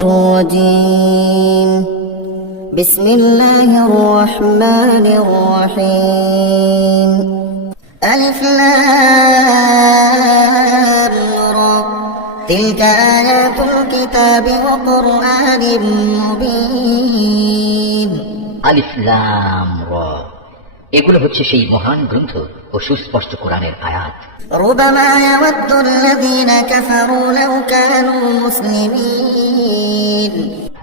الرجيم بسم الله الرحمن الرحيم ألف لام را تلك آيات الكتاب وقرآن مبين আলিফ লাম রা, এগুলো হচ্ছে সেই মহান গ্রন্থ ও সুস্পষ্ট কোরআনের আয়াত। ربما يود الذين كفروا لو كانوا مسلمين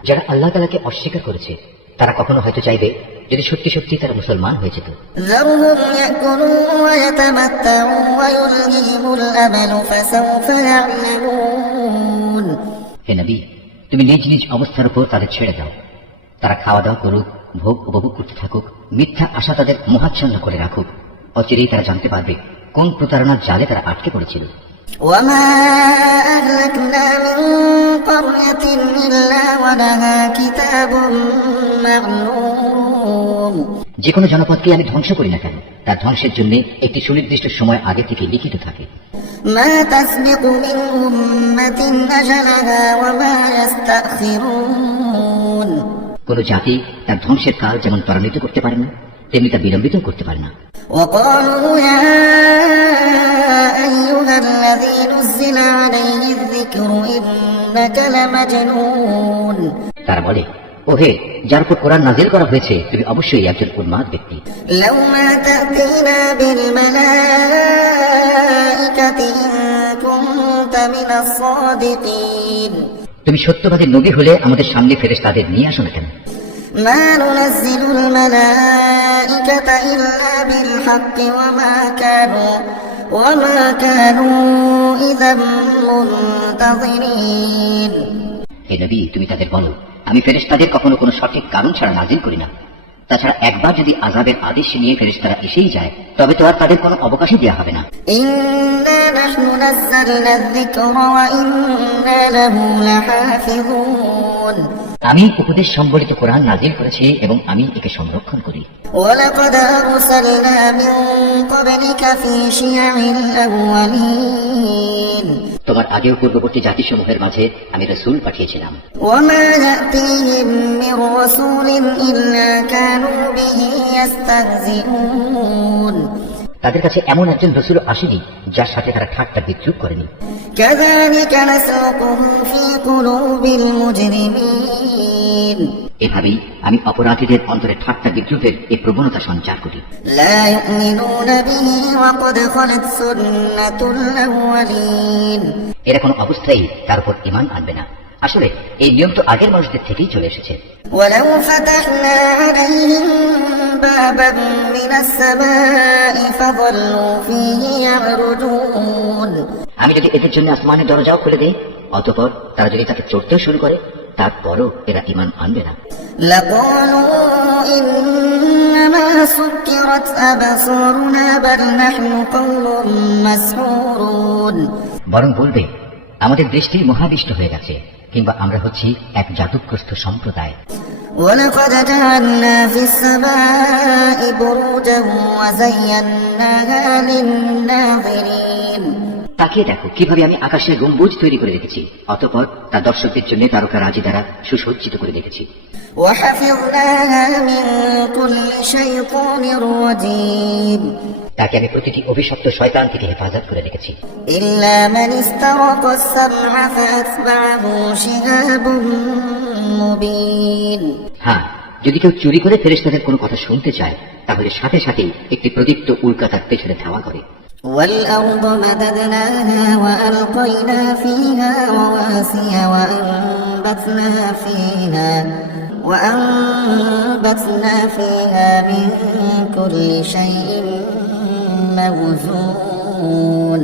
যারা আল্লাহ তাআলাকে অস্বীকার করেছে তারা কখনো হয়তো চাইবে যদি সত্যি সত্যি তারা মুসলমান হয়ে যেত। ذرهم يأكلوا ويتمتعوا ويلههم الأمل فسوف يعلمون হে নবী, তুমি নিজ নিজ অবস্থার উপর তাদের ছেড়ে দাও। তারা খাওয়া দাওয়া করুক, ভোগ উপভোগ করতে থাকুক, মিথ্যা আশা তাদের মোহাচ্ছন্ন করে রাখুক। অচিরেই তারা জানতে পারবে কোন প্রতারণার জালে তারা আটকে পড়েছিল। وما أهلكنا من قرية إلا ولها كتاب معلوم যে কোনো জনপদকে আমি ধ্বংস করি না কেন, তার ধ্বংসের জন্য একটি সুনির্দিষ্ট সময় আগে থেকে লিখিত থাকে। ما تسبق من أمة أجلها وما يستأخرون কোন জাতি তার ধ্বংসের কাল যেমন ত্বরান্বিত করতে পারে না, তেমনি তা বিলম্বিত করতে পারে না। وقالوا يا أيها الذي نزل عليه الذكر إنك لمجنون তারা বলে, ওহে যার উপর কোরআন নাজিল করা হয়েছে তুমি অবশ্যই একজন উন্মাদ ব্যক্তি। لو ما تأتينا بالملائكة إن كنت من الصادقين তুমি সত্যবাদী নবী হলে আমাদের সামনে ফেরেশতাদের নিয়ে আসো না কেন। ما ننزل الملائكة إلا بالحق وما كانوا إذا منتظرين হে নবী, তুমি তাদের বলো আমি ফেরেশতাদের কখনো কোনো সঠিক কারণ ছাড়া নাজিল করি না। তাছাড়া একবার যদি আযাবের আদেশ নিয়ে ফেরেশতারা এসেই যায় তবে তো আর তাদের কোনো অবকাশই দেওয়া হবে না। إنا نحن نزلنا الذكر وإنا له لحافظون আমি উপদেশ সম্বলিত কোরআন নাজিল করেছি এবং আমি একে সংরক্ষণ করি। ولقد أرسلنا من قبلك في شيع الأولين তোমার আগেও পূর্ববর্তী জাতিসমূহের মাঝে আমি রাসূল পাঠিয়েছিলাম। وما يأتيهم من رسول إلا كانوا به يستهزئون তাদের কাছে এমন একজন রাসূল আসেনি যার সাথে তারা ঠাট্টা বিদ্রূপ করেনি। كذلك نسلكه في قلوب المجرمين এভাবেই আমি অপরাধীদের অন্তরে ঠাট্টা বিদ্রূপের এই প্রবণতা সঞ্চার করি। لا يؤمنون به وقد خلت سنة الأولين এরা কোনো অবস্থায় তার উপর ঈমান আনবে না। আসলে এই নিয়ম তো আগের মানুষদের থেকেই চলে এসেছে। ولو فتحنا عليهم بابا من السماء فظلوا فيه يعرجون আমি যদি এদের জন্য আসমানের দরজাও খুলে দেই, অতঃপর তারা যদি তাকে চড়তেও শুরু করে, তারপরও এরা ঈমান আনবে না। لقالوا إنما سكرت أبصارنا بل نحن قوم مسحورون বরং বলবে আমাদের দৃষ্টি মহাবিষ্ট হয়ে গেছে, কিংবা আমরা হচ্ছি এক জাদুগ্রস্ত সম্প্রদায়। ولقد جعلنا في السماء بروجا وزيناها للناظرين তাকিয়ে দেখো কিভাবে আমি আকাশের গম্বুজ তৈরি করে রেখেছি, অতঃপর তা দর্শকদের জন্য তারকা রাজি দ্বারা সুসজ্জিত করে রেখেছি। وحفظناها من كل شيطان رجيم তাকে আমি প্রতিটি অভিশপ্ত শয়তান থেকে হেফাজত করে রেখেছি। إلا من استرق السمع فأتبعه شهاب مبين হ্যাঁ, যদি কেউ চুরি করে ফেরেশতাদের কোনো কথা শুনতে চায় তাহলে সাথে সাথেই একটি প্রদীপ্ত উল্কা তার পেছনে ধাওয়া করে। والأرض مددناها وألقينا فيها رواسي وأنبتنا فيها من كل شيء موزون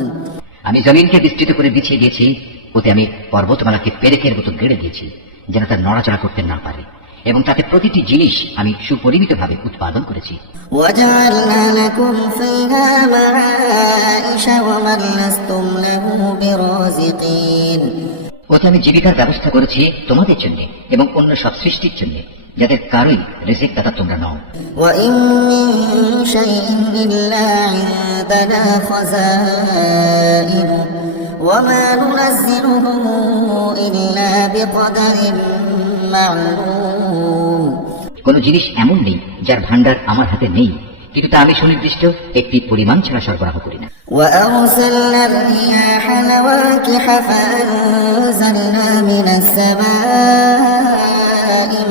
আমি জমিনকে বিস্তৃত করে বিছিয়ে দিয়েছি, ওতে আমি পর্বতমালাকে পেরেকের মতো গেড়ে দিয়েছি যেন তা নড়াচড়া করতে না পারে, এবং তাতে প্রতিটি জিনিস আমি সুপরিমিতভাবে উৎপাদন করেছি। وجعلنا لكم فيها معايش ومن لستم له برازقين ওতে আমি জীবিকার ব্যবস্থা করেছি তোমাদের জন্য এবং অন্য সব সৃষ্টির জন্য, যাদের কারোই রিজিক দাতা তোমরা নও। وإن من شيء إلا عندنا خزائنه وما ننزله إلا بقدر معلوم কোন জিনিস এমন নেই যার ভান্ডার আমার হাতে নেই, কিন্তু তা আমি সুনির্দিষ্ট একটি পরিমাণ ছাড়া সরবরাহ করি না। وأرسلنا الرياح لواقح فأنزلنا من السماء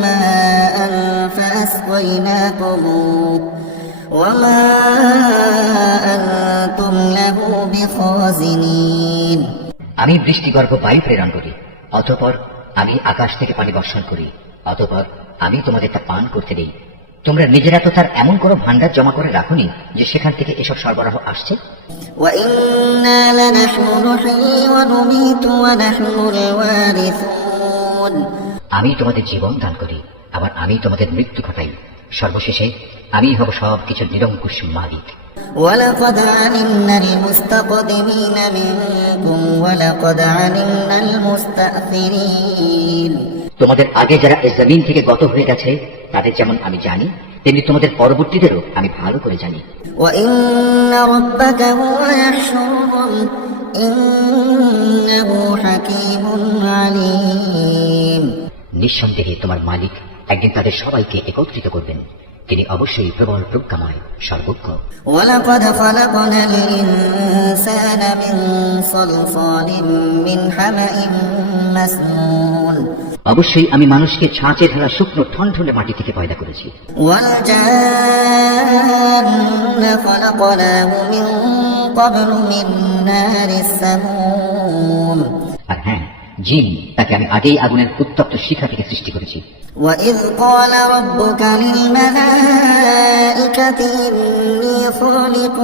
ماء فأسقيناكموه وما أنتم له بخازنين আমি বৃষ্টিগর্ভ বায়ু প্রেরণ করি, অতঃপর আমি আকাশ থেকে পানি বর্ষণ করি, অতঃপর আমি তোমাদের তা পান করতে দেই। তোমরা নিজেরা তো তার এমন কোনো ভান্ডার জমা করে রাখোনি যে সেখান থেকে এসব সরবরাহ আসছে। وإنا لنحن نحيي ونميت ونحن الوارثون আমি তোমাদের জীবন দান করি, আবার আমি তোমাদের মৃত্যু ঘটাই, সর্বশেষে আমি হব সব কিছুর নিরঙ্কুশ মালিক। ولقد علمنا المستقدمين منكم ولقد علمنا المستأخرين তোমাদের আগে যারা এই জমিন থেকে গত হয়ে গেছে তাদের যেমন আমি জানি, তেমনি তোমাদের পরবর্তীদেরও আমি ভালো করে জানি। وإن ربك هو يحشرهم إنه حكيم عليم নিঃসন্দেহে তোমার মালিক একদিন তাদের সবাইকে একত্রিত করবেন, তিনি অবশ্যই প্রবল প্রজ্ঞাময়, সর্বজ্ঞ। ولقد خلقنا الإنسان من صلصال من حمأ مسنون অবশ্যই আমি মানুষকে ছাঁচে ঢালা শুকনো ঠনঠনে মাটি থেকে পয়দা করেছি। والجان خلقناه من قبل من نار السموم আর হ্যাঁ, জিন তাকে আমি আগেই আগুনের উত্তপ্ত শিখা থেকে সৃষ্টি করেছি। وإذ قال ربك للملائكة إني خالق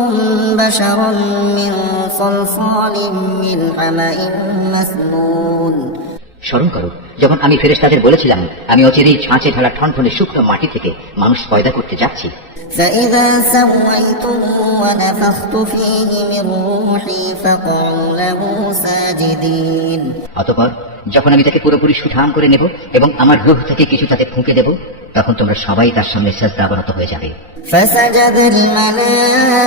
بشرا من صلصال من حمأ مسنون স্মরণ করো, যখন আমি ফেরেশতাদের বলেছিলাম আমি অচিরেই ছাঁচে ঢালা ঠনঠনে শুকনো মাটি থেকে মানুষ পয়দা করতে যাচ্ছি। فإذا سويته ونفخت فيه من روحي فقعوا له ساجدين অতঃপর যখন আমি তাকে পুরোপুরি সুঠাম করে নেব এবং আমার রূহ থেকে কিছু তাতে ফুঁকে দেব, তখন তোমরা সবাই তার সামনে সিজদা অবনত হয়ে যাবে। فسجد الملائكة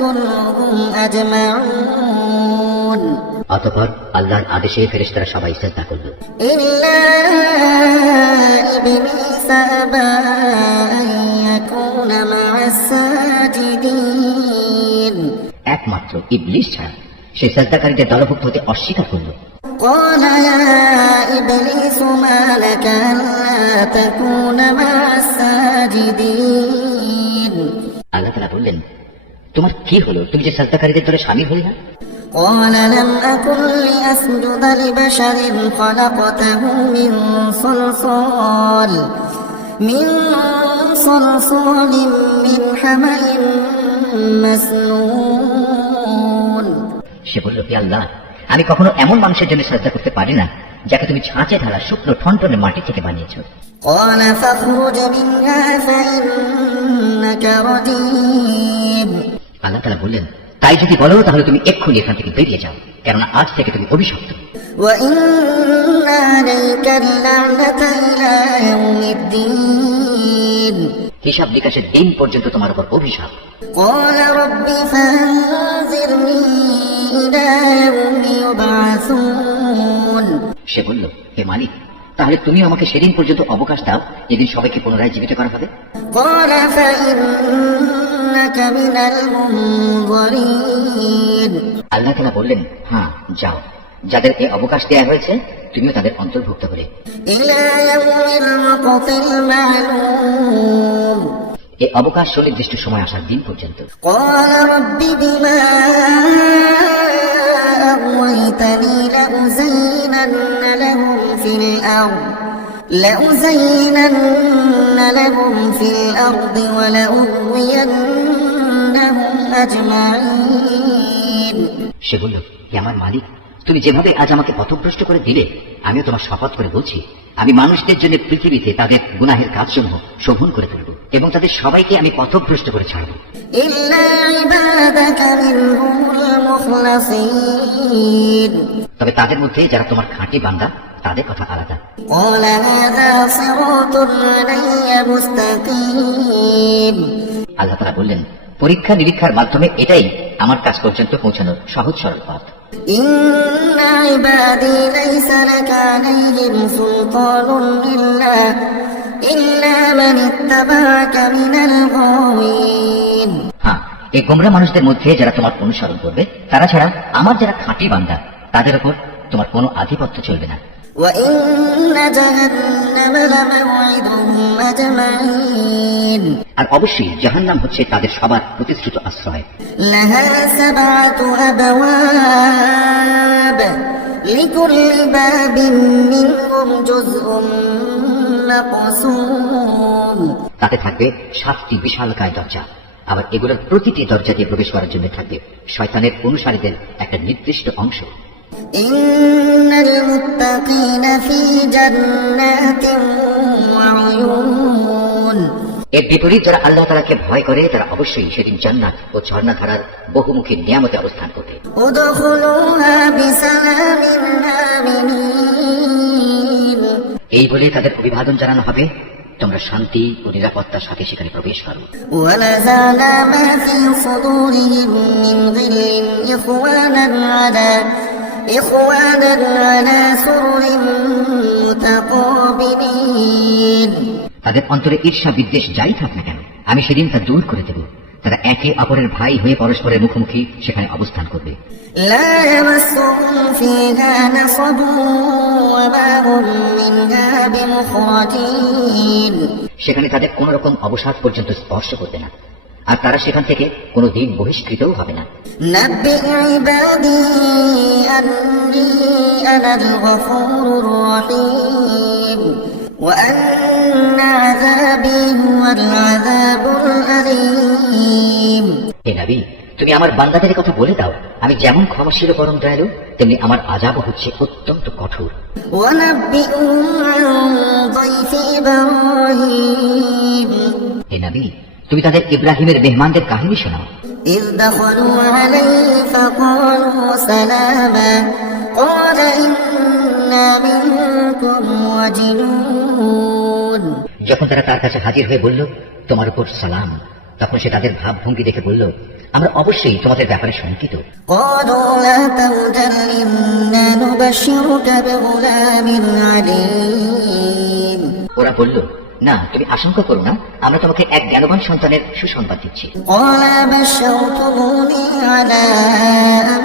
كلهم أجمعون অতঃপর আল্লাহর আদেশে ফেরেশতারা সবাই সিজদা করল, إلا إبليس أبى أن يكون مع الساجدين একমাত্র ইবলিস ছাড়া সে সিজদাকারীদের দলভুক্ত হতে অস্বীকার করল। قال يا إبليس ما لك ألا تكون مع الساجدين আল্লাহ তাআলা বললেন, তোমার কি হলো, তুমি যে সিজদাকারীদের দলে শামিল হলে না? قال لم أكن لأسجد لبشر خلقته من صلصال من حمأ مسنون সে বলল, হে আল্লাহ, আমি কখনো এমন মানুষের জন্য সিজদা করতে পারি না যাকে তুমি ছাঁচে ঢালা শুকনো ঠনঠনে মাটি থেকে বানিয়েছো। قال فاخرج منها فإنك رجيم আল্লাহ তাআলা বললেন, তাই যদি বলো তাহলে তুমি এক্ষুনি এখান থেকে বেরিয়ে যাও, কেননা আজ থেকে তুমি অভিশপ্ত। وإن عليك اللعنة إلى يوم الدين হিসাব নিকাশের দিন পর্যন্ত তোমার উপর অভিশাপ। قال رب فانظرني إلى يوم يبعثون সে বলল, হে মালিক, তাহলে তুমি আমাকে সেদিন পর্যন্ত অবকাশ দাও যেদিন সবাইকে পুনরায় জীবিত করা হবে। قال فإنك من المنظرين আল্লাহ তাআলা বললেন, হ্যাঁ যাও, যাদের এই অবকাশ দেয়া হয়েছে তুমিও তাদের অন্তর্ভুক্ত করে। إلى يوم الوقت المعلوم এই অবকাশ সুনির্দিষ্ট সময় আসার দিন পর্যন্ত। قال رب بما أغويتني لأزينن لهم في الأرض ولأغوينهم أجمعين সে বলল, হে আমার মালিক, তুমি যেভাবে আজ আমাকে পথভ্রষ্ট করে দিলে, আমিও তোমার শপথ করে বলছি আমি মানুষদের জন্য পৃথিবীতে তাদের গুনাহের কাজসমূহ শোভন করে তুলব এবং তাদের সবাইকে আমি পথভ্রষ্ট করে ছাড়ব, إلا عبادك منهم المخلصين তবে তাদের মধ্যে যারা তোমার খাঁটি বান্দা তাদের কথা আলাদা। قال هذا صراط علي مستقيم আল্লাহ তাআলা বললেন, পরীক্ষা নিরীক্ষার মাধ্যমে এটাই আমার কাছ পর্যন্ত পৌঁছানোর সহজ সরল পথ। إن عبادي ليس لك عليهم سلطان إلا من اتبعك من الغاوين হ্যাঁ, এই গোমরা মানুষদের মধ্যে যারা তোমার অনুসরণ করবে, তারা ছাড়া আমার যারা খাঁটি বান্দা, তাদের উপর তোমার কোনো আধিপত্য চলবে না। وإن جهنم لموعدهم أجمعين আর অবশ্যই জাহান্নাম হচ্ছে তাদের সবার প্রতিশ্রুত আশ্রয়। لها 7 أبواب لكل باب منهم جزء مقسوم তাতে থাকবে 7টি বিশালকায় দরজা। আবার এগুলোর প্রতিটি দরজা দিয়ে প্রবেশ করার জন্য থাকবে শয়তানের অনুসারীদের একটা নির্দিষ্ট অংশ। إن المتقين في جنات وعيون এর বিপরীত যারা আল্লাহ তাআলাকে ভয় করে, তারা অবশ্যই সেদিন জান্নাত ও ঝর্ণাধারার বহুমুখী নিয়ামতে অবস্থান করবে। ادخلوها بسلام آمنين এই বলে তাদের অভিবাদন জানানো হবে, তোমরা শান্তি ও নিরাপত্তার সাথে সেখানে প্রবেশ করো। ونزعنا ما في صدورهم من غل إخوانا على سرر متقابلين তাদের অন্তরে ঈর্ষা বিদ্বেষ যাই থাক না কেন, আমি সেদিন তা দূর করে দেব। তারা একে অপরের ভাই হয়ে পরস্পরের মুখোমুখি সেখানে অবস্থান করবে। لا يمسهم فيها نصب وما هم منها بمخرجين সেখানে তাদের কোন রকম অবসাদ পর্যন্ত স্পর্শ করবে না, আর তারা সেখান থেকে কোনো দিন বহিষ্কৃতও হবে না। نبئ عبادي أني أنا الغفور الرحيم وأن عذابي هو العذاب الأليم হে নবী, তুমি আমার বান্দাদের কথা বলে দাও, আমি যেমন ক্ষমাশীল পরম দয়ালু, তেমনি আমার আযাবও হচ্ছে অত্যন্ত কঠোর। ونبئهم عن ضيف إبراهيم হে নবী, তুমি তাদের ইব্রাহিমের মেহমানদের কাহিনী শোনাও। إذ دخلوا عليه فقالوا سلاما قال إنا منكم وجلون যখন তারা তার কাছে হাজির হয়ে বলল, তোমার উপর সালাম, তখন সে তাদের ভাবভঙ্গি দেখে বলল, আমরা অবশ্যই তোমাদের ব্যাপারে শঙ্কিত। قالوا لا توجل إنا نبشرك بغلام عليم ওরা বলল, না, তুমি আশঙ্কা করো না, আমরা তোমাকে এক জ্ঞানবান সন্তানের সুসংবাদ দিচ্ছি। قال بشرتموني على أن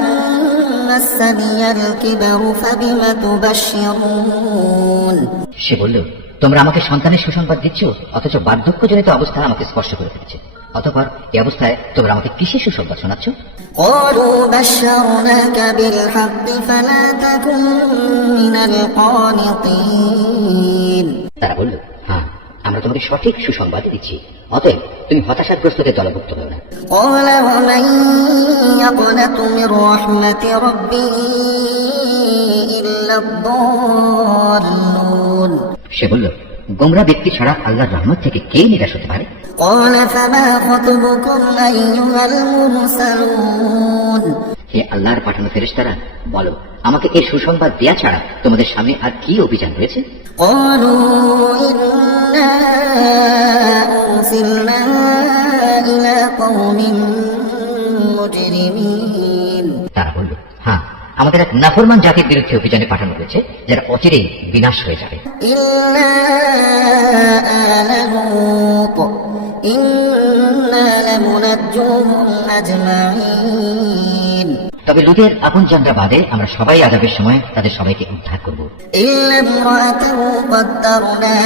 مسني الكبر فبم تبشرون সে বলল, তোমরা আমাকে সন্তানের সুসংবাদ দিচ্ছ, অথচ বার্ধক্যজনিত অবস্থা আমাকে স্পর্শ করে ফেলেছে। অতঃপর এই অবস্থায় তোমরা আমাকে কিসের সুসংবাদ শোনাচ্ছ? قالوا بشرناك بالحق فلا تكن من القانطين তারা বলল, হ্যাঁ, আমরা তোমাকে সঠিক সুসংবাদ দিচ্ছি, অতএব তুমি হতাশাগ্রস্তদের দলভুক্ত হও না। قال ومن يقنط من رحمة ربه إلا الضالون সে বলল, গোমরা ব্যক্তি ছাড়া আল্লাহর রহমত থেকে কে নিরাশ হতে পারে? قال فما خطبكم أيها المرسلون হে আল্লাহর পাঠানো ফেরেশতারা, বলো, আমাকে এই সুসংবাদ দেয়া ছাড়া তোমাদের সামনে আর কি অভিযান রয়েছে? قالوا إنا أرسلنا إلى قوم مجرمين তারা বলল, হ্যাঁ, আমাদের এক নাফরমান জাতির বিরুদ্ধে অভিযানে পাঠানো হয়েছে, যারা অচিরেই বিনাশ হয়ে যাবে। إلا آل لوط إنا لمنجوهم أجمعين তবে লুতের আপন জানরা বাদে আমরা সবাই আযাবের সময় তাদের সবাইকে উদ্ধার করব। إلا امرأته قدرنا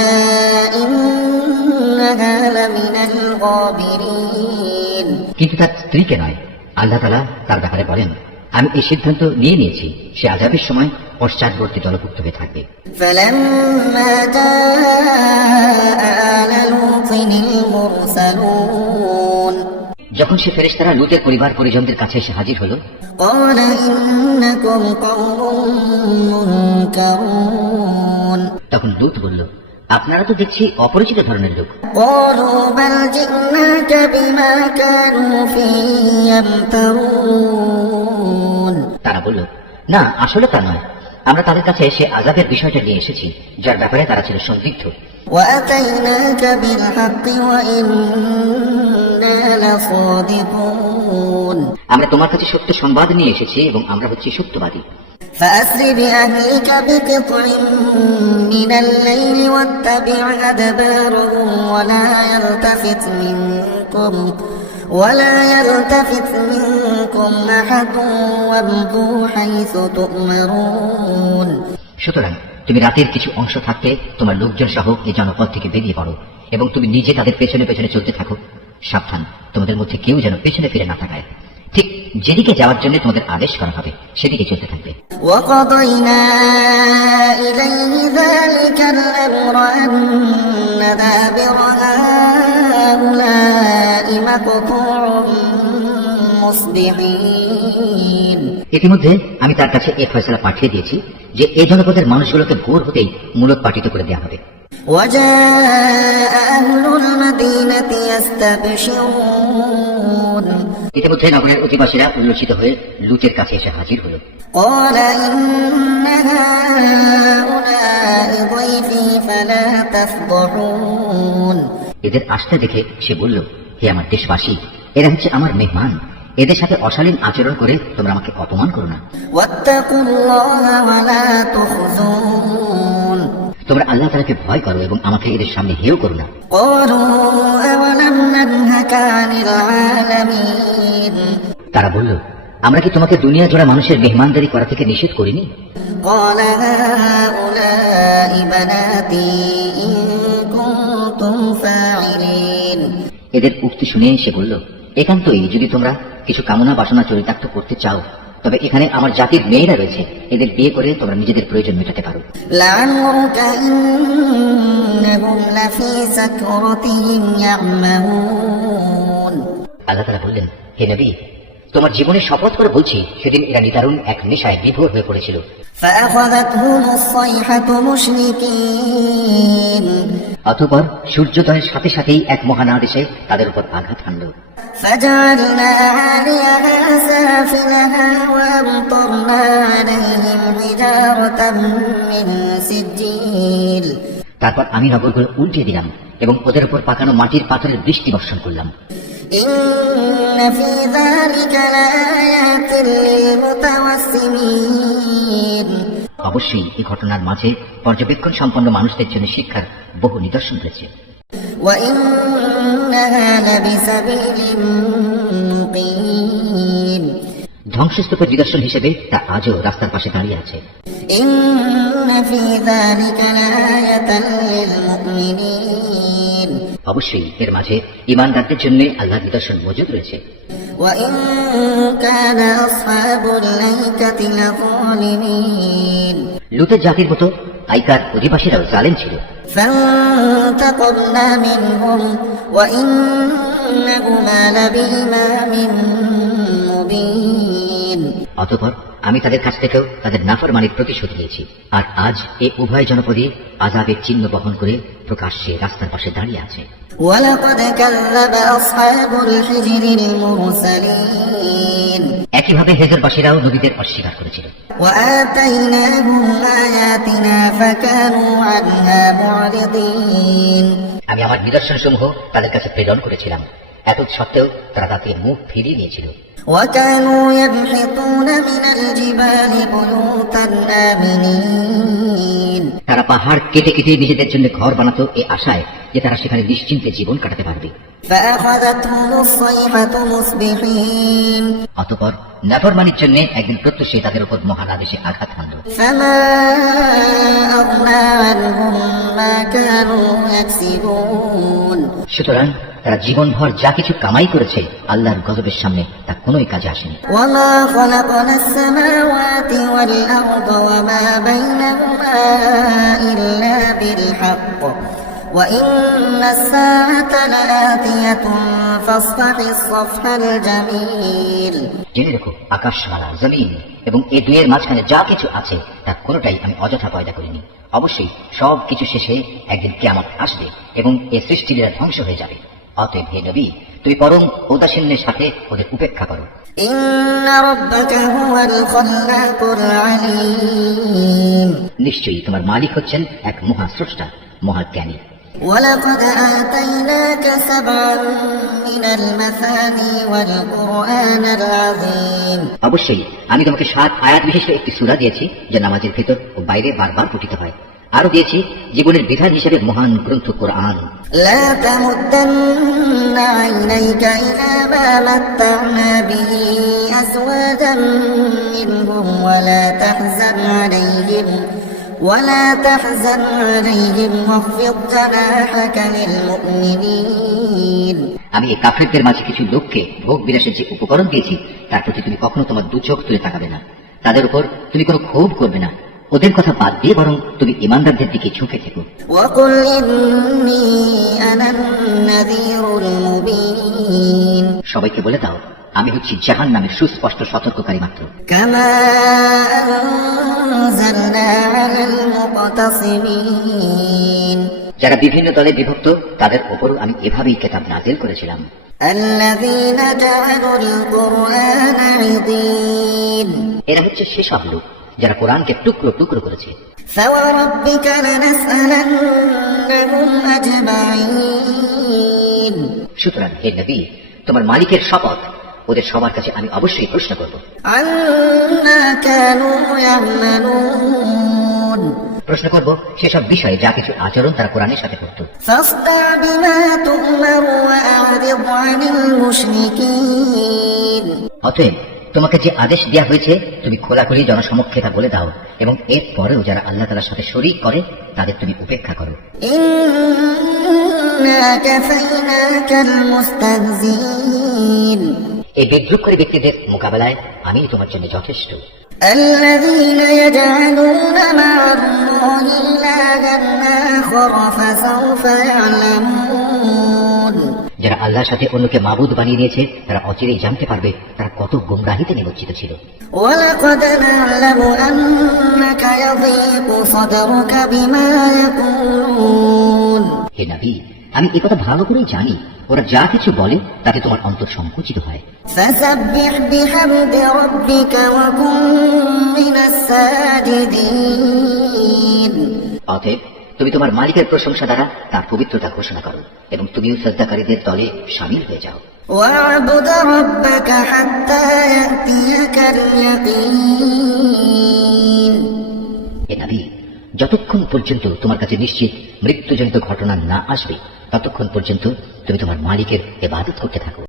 إنها لمن الغابرين কিন্তু তার স্ত্রীকে নয়। আল্লাহ তাআলা তার ব্যাপারে বলেন, আমি এই সিদ্ধান্ত নিয়েছি, সে আযাবের সময় পশ্চাৎবর্তী দলভুক্ত হয়ে থাকবে। فلما جاء آل لوط المرسلون যখন সে ফেরেশতারা লুতের পরিবার পরিজনদের কাছে এসে হাজির হলো, قال إنكم قوم منكرون তখন লুত বলল, আপনারা তো দেখছি অপরিচিত ধরনের লোক। قالوا بل جئناك بما كانوا فيه يمترون তারা বলল, না, আসলে তা নয়, আমরা তাদের কাছে এসে আযাবের বিষয়টা নিয়ে এসেছি, যার ব্যাপারে তারা ছিল সন্দিগ্ধ। وأتيناك بالحق وإنا لصادقون আমরা তোমার কাছে সত্য সংবাদ নিয়ে এসেছি এবং আমরা হচ্ছি সত্যবাদী। فأسر بأهلك بقطع من الليل واتبع أدبارهم ولا يلتفت منكم أحد وامضوا حيث تؤمرون। সুতরাং তুমি রাতের কিছু অংশ থাকতে তোমার লোকজন সহ এই জনপদ থেকে বেরিয়ে পড়ো এবং তুমি নিজে তাদের পেছনে পেছনে চলতে থাকো। সাবধান, তোমাদের মধ্যে কেউ যেন পেছনে ফিরে না তাকায়। ঠিক যেদিকে যাওয়ার জন্য তোমাদের আদেশ করা হবে সেদিকে চলতে থাকবে। وقضينا إليه ذلك الأمر أن دابر هؤلاء مقطوع مصبحين। ইতিমধ্যে আমি তার কাছে এই ফয়সালা পাঠিয়ে দিয়েছি যে এই জনপদের মানুষগুলোকে ভোর হতেই মূলত পাঠিত করে দেওয়া হবে। وجاء أهل المدينة يستبشرون। ইতিমধ্যে নগরের অধিবাসীরা উল্লসিত হয়ে লুতের কাছে এসে হাজির হলো। قال إن هؤلاء ضيفي فلا تفضحون। এদের আসতে দেখে সে বলল, হে আমার দেশবাসী, এরা হচ্ছে আমার মেহমান, এদের সাথে অশালীন আচরণ করে তোমরা আমাকে অপমান করো না। واتقوا الله ولا تخزون। তোমরা আল্লাহ তাআলাকে ভয় করো এবং আমাকে এদের সামনে হেয় করো না। قالوا أولم ننهك عن العالمين। তারা বলল, আমরা কি তোমাকে দুনিয়া জোড়া মানুষের মেহমানদারি করা থেকে নিষেধ করিনি? قال هؤلاء بناتي إن كنتم فاعلين। এদের উক্তি শুনে সে বলল, একান্তই যদি তোমরা কিছু কামনা বাসনা চরিতার্থ করতে চাও তবে এখানে আমার জাতির মেয়েরা রয়েছে, এদের বিয়ে করে তোমরা নিজেদের প্রয়োজন মেটাতে পারো। لعمرك إنهم لفي سكرتهم يعمهون। আল্লাহ তাআলা বললেন, হে নবী, তোমার জীবনে শপথ করে বলছি সেদিন এরা নিদারুণ এক নেশায় বিভোর হয়ে পড়েছিল। فأخذتهم الصيحة مشرقين। অতঃপর সূর্যোদয়ের সাথে সাথেই এক মহান আদেশে তাদের উপর আঘাত হানল। فجعلنا عاليها سافلها وأمطرنا عليهم حجارة من سجيل। তারপর আমি নগরগুলো উল্টে দিলাম এবং ওদের উপর পাকানো মাটির পাথরের বৃষ্টি বর্ষণ করলাম। إن في ذلك لآيات للمتوسمين। অবশ্যই এই ঘটনার মাঝে পর্যবেক্ষণ সম্পন্ন মানুষদের জন্য শিক্ষার বহু নিদর্শন রয়েছে। وإنها لبسبيل مقيم। ধ্বংসস্তূপের নিদর্শন হিসেবে তা আজও রাস্তার পাশে দাঁড়িয়ে আছে। إن في ذلك لآية للمؤمنين। অবশ্যই এর মাঝে ঈমানদারদের জন্য আল্লাহর নিদর্শন মজুদ রয়েছে। وإن كان أصحاب الأيكة لظالمين। লুতের জাতির মতো আইকার অধিবাসীরাও জালেম ছিল। فانتقمنا منهم وإنهما لبإمام مبين। অতঃপর আমি তাদের কাছ থেকেও তাদের নাফরমানির প্রতিশোধ নিয়েছি। আর আজ এই উভয় জনপদই আযাবের চিহ্ন বহন করে প্রকাশ্যে রাস্তার পাশে দাঁড়িয়ে আছে। ولقد كذب أصحاب الحجر المرسلين। একইভাবে হেজরবাসীরাও নবীদের অস্বীকার করেছিল। وآتيناهم آياتنا فكانوا عنها معرضين। আমি আমার নিদর্শনসমূহ তাদের কাছে প্রেরণ করেছিলাম, এত সত্ত্বেও তারা তাতে মুখ ফিরিয়ে নিয়েছিল। وكانوا ينحتون من الجبال بيوتا آمنين। তারা পাহাড় কেটে কেটে নিজেদের জন্য ঘর বানাতো এই আশায় যে তারা সেখানে নিশ্চিন্তে জীবন কাটাতে পারবে। فأخذتهم الصيحة مصبحين। অতঃপর নাফরমানির জন্য একদিন প্রত্যুষে তাদের উপর মহান আদেশে আঘাত হানল। فما أغنى عنهم ما كانوا يكسبون। সুতরাং তারা জীবনভর যা কিছু কামাই করেছে আল্লাহর গজবের সামনে তা কোনোই কাজে আসেনি। وما خلقنا السماوات والأرض وما بينهما إلا بالحق وإن الساعة لآتية فاصفح الصفح الجميل। জেনে রেখো, আকাশমালা, জমিন এবং এই দুয়ের মাঝখানে যা কিছু আছে তার কোনোটাই আমি অযথা পয়দা করিনি। অবশ্যই সব কিছু শেষে একদিন কিয়ামত আসবে এবং এই সৃষ্টিলীলা ধ্বংস হয়ে যাবে। অতএব হে নবী, তুমি পরম ঔদাসীন্যের সাথে ওদের উপেক্ষা করো। إن ربك هو الخلاق العليم। নিশ্চয়ই তোমার মালিক হচ্ছেন এক মহাস্রষ্টা, মহাজ্ঞানী। ولقد آتيناك سبعا من المثاني والقرآن العظيم অবশ্যই আমি তোমাকে 7 আয়াত বিশিষ্ট একটি সূরা দিয়েছি যা নামাজের ভেতর ও বাইরে বারবার পঠিত হয়। আরো দিয়েছি জীবনের বিধান হিসেবে মহান গ্রন্থ কোরআন। لا تمدن عينيك إلى ما متعنا به أزواجا منهم ولا تحزن عليهم واخفض جناحك للمؤمنين। আমি এই কাফেরদের মাঝে কিছু লোককে ভোগ বিলাসের যে উপকরণ দিয়েছি তার প্রতি তুমি কখনো তোমার দু চোখ তুলে তাকাবে না, তাদের উপর তুমি কোনো ক্ষোভ করবে না, ওদের কথা বাদ দিয়ে বরং তুমি ইমানদারদের দিকে ঝুঁকে থেকো। وقل إني أنا النذير المبين। সবাইকে বলে দাও আমি হচ্ছি জাহান্নামের সুস্পষ্ট সতর্ককারী মাত্র। كما أنزلنا على المقتصمين যারা বিভিন্ন দলে বিভক্ত তাদের উপরও আমি এভাবেই কিতাব নাযিল করেছিলাম। الذين جعلوا القرآن عضين। এরা হচ্ছে সেসব লোক যারা কোরআনকে টুকরো টুকরো করেছে। فوربك لنسألنهم أجمعين। সুতরাং হে নবী তোমার মালিকের শপথ ওদের সবার কাছে আমি অবশ্যই প্রশ্ন করব عما كانوا يعملون। প্রশ্ন করব সেসব বিষয়ে যা কিছু আচরণ তারা কোরআনের সাথে করত। فاصدع بما تؤمر وأعرض عن المشركين। অতএব তোমাকে যে আদেশ দেওয়া হয়েছে তুমি খোলাখুলি জনসমক্ষে তা বলে দাও এবং এর পরেও যারা আল্লাহ তাআলার সাথে শরীক করে তাদের তুমি উপেক্ষা করো। إنا كفيناك المستهزئين। এই বিদ্রুপকারী ব্যক্তিদের মোকাবেলায় আমি তোমার জন্য যথেষ্ট। الذين يجعلون مع الله إلها آخر فسوف يعلمون। যারা আল্লাহর সাথে অন্যকে মাবুদ বানিয়ে নিয়েছে তারা অচিরেই জানতে পারবে তারা কত গোমরাহিতে নিমজ্জিত ছিল। ولقد نعلم أنك يضيق صدرك بما يقولون। হে নবী আমি একথা ভালো করেই জানি ওরা যা কিছু বলে তাতে তোমার অন্তর সংকুচিত হয়। فسبح بحمد ربك وكن من الساجدين। অতএব তুমি তোমার মালিকের প্রশংসা দ্বারা তার পবিত্রতা ঘোষণা করো এবং তুমিও সাজদাকারীদের দলে শামিল হয়ে যাও। واعبد ربك حتى يأتيك اليقين। হে নবী যতক্ষণ পর্যন্ত তোমার কাছে নিশ্চিত মৃত্যুজনিত ঘটনা না আসবে ততক্ষণ পর্যন্ত তুমি তোমার মালিকের ইবাদত করতে থাকো।